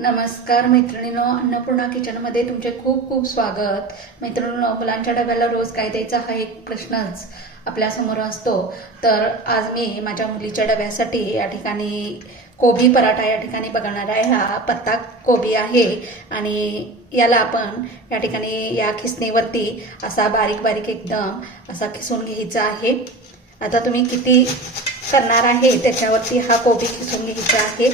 नमस्कार मैत्रिणींनो, अन्नपूर्णा किचनमध्ये तुमचे खूप खूप स्वागत। मैत्रिणींनो, मुलांच्या डब्याला रोज काय द्यायचा हा एक प्रश्नच आपल्यासमोर असतो। तर आज मी माझ्या मुलीच्या डब्यासाठी या ठिकाणी कोबी पराठा या ठिकाणी बघणार आहे। हा पत्ता कोबी आहे आणि याला आपण या ठिकाणी या खिसणीवरती असा बारीक बारीक एकदम असा खिसून घ्यायचा आहे। आता तुम्ही किती करणार आहे त्याच्यावरती हा कोबी खिसून घ्यायचा आहे।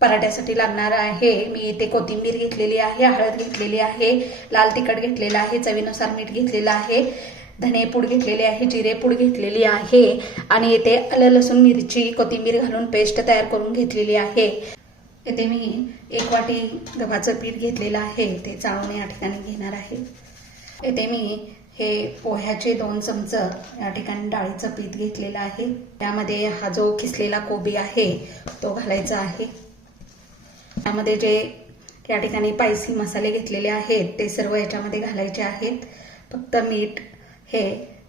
पराठ्यासाठी लागणार आहे मी इथे कोथिंबीर घेतलेली आहे, हळद घेतलेली आहे, लाल तिखट घेतलेला आहे, चवीनुसार मीठ घेतलेलं आहे, धनेपूड घेतलेली आहे, जिरेपूड घेतलेली आहे आणि इथे आलं लसूण मिरची कोथिंबीर घालून पेस्ट तयार करून घेतलेली आहे। इथे मी 1 वाटी गव्हाचं पीठ घेतलेलं आहे, ते चाळून या ठिकाणी घेणार आहे। इथे मी हे पोह्याचे 2 चमचे या ठिकाणी डाळीचं पीठ घेतलेलं आहे। त्यामध्ये हा जो खिसलेला कोबी आहे तो घालायचा आहे। यामध्ये जे या ठिकाणी स्पायसी मसाले घेतलेले आहेत ते सर्व याच्यामध्ये घालायचे आहेत। फक्त मीठ हे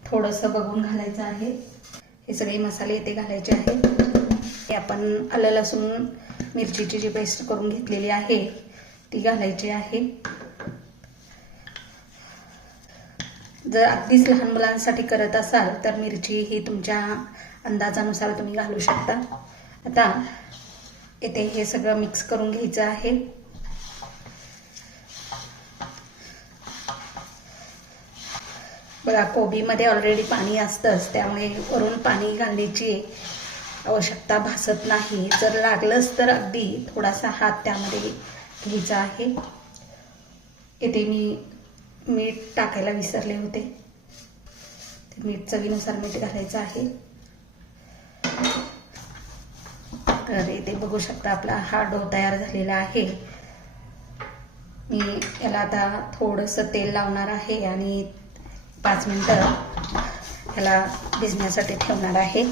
थोडंसं बघून घालायचं आहे। हे सगळे मसाले इथे घालायचे आहेत। हे आपण आलं लसूण मिरचीची जी पेस्ट करून घेतलेली आहे ती घालायची आहे। जर अगदीच लहान मुलांसाठी करत असाल तर मिरची ही तुमच्या अंदाजानुसार तुम्ही घालू शकता। आता इथे हे सगळं मिक्स करून घ्यायचं आहे। बघा, कोबीमध्ये ऑलरेडी पाणी असतंच, त्यामुळे वरून पाणी घालण्याची आवश्यकता भासत नाही। जर लागलंच तर अगदी थोडासा हात त्यामध्ये घ्यायचा आहे। इथे मी मीठ टाकायला विसरले होते, मीठ चवीनुसार मीठ घालायचं आहे। तर इथे बघू शकता आपला हा डो तयार झालेला आहे। मी याला आता थोडंसं तेल लावणार आहे आणि 5 मिनिटं ह्याला भिजण्यासाठी ठेवणार आहे।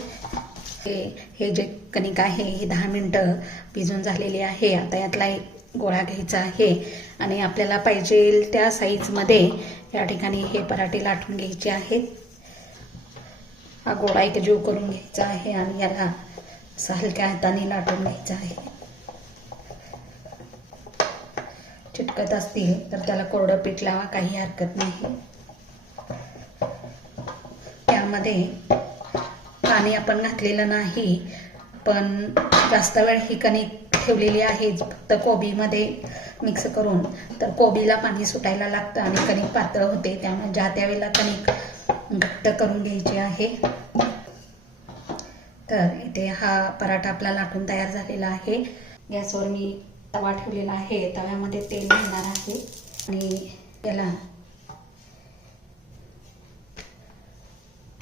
हे जे कणिक आहे ही 10 मिनिटं भिजून झालेली आहे। आता यातला एक गोळा घ्यायचा आहे आणि आपल्याला पाहिजे त्या साईजमध्ये या ठिकाणी हे पराठे लाटून घ्यायचे आहेत। हा गोळा एकजीव करून घ्यायचा आहे आणि याला असं हलक्या हाताने लाटून घ्यायचं आहे। चिटकत असतील तर त्याला कोरडं पीठ लावा, काही हरकत नाही। त्यामध्ये पाणी आपण घातलेलं नाही, पण जास्त वेळ ही कणिक ठेवलेली आहे फक्त कोबीमध्ये मिक्स करून, तर कोबीला पाणी सुटायला लागतं आणि कणिक पातळ होते। त्यामुळे ज्या त्यावेळेला कणिक घट्ट करून घ्यायची आहे। तर इथे हा पराठा आपला लाटून तयार झालेला आहे। गॅसवर मी तवा ठेवलेला आहे, तव्यामध्ये तेल घालणार आहे आणि याला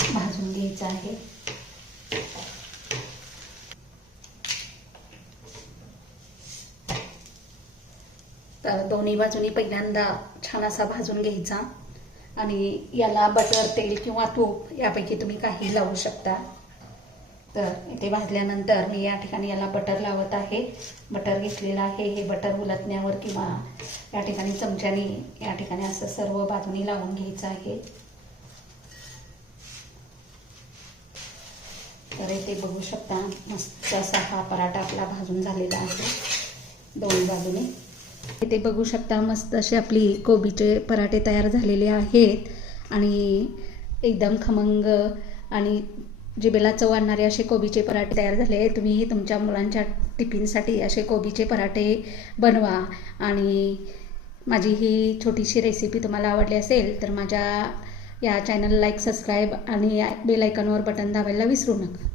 भाजून घ्यायचं आहे। तर दोन्ही बाजूनी पहिल्यांदा छान असा भाजून घ्यायचा आणि याला बटर, तेल किंवा तूप यापैकी तुम्ही काही लावू शकता। तर इथे भाजल्यानंतर मी या ठिकाणी याला बटर लावत आहे। बटर घेतलेलं आहे, हे बटर उलटण्यावर किंवा या ठिकाणी चमच्याने या ठिकाणी असं सर्व बाजूनी लावून घ्यायचं आहे। तर इथे बघू शकता मस्त असा हा पराठा आपला भाजून झालेला आहे दोन्ही बाजूने। इथे बघू शकता मस्त असे आपली कोबीचे पराठे तयार झालेले आहेत आणि एकदम खमंग आणि जिभेला चव आणणारे असे कोबीचे पराठे तयार झाले। तुम्ही तुमच्या मुलांच्या टिफिनसाठी असे कोबीचे पराठे बनवा आणि माझी ही छोटीशी रेसिपी तुम्हाला आवडली असेल तर माझ्या या चॅनल लाईक, सबस्क्राईब आणि बेल आयकॉनवर बटन दाबायला विसरू नका।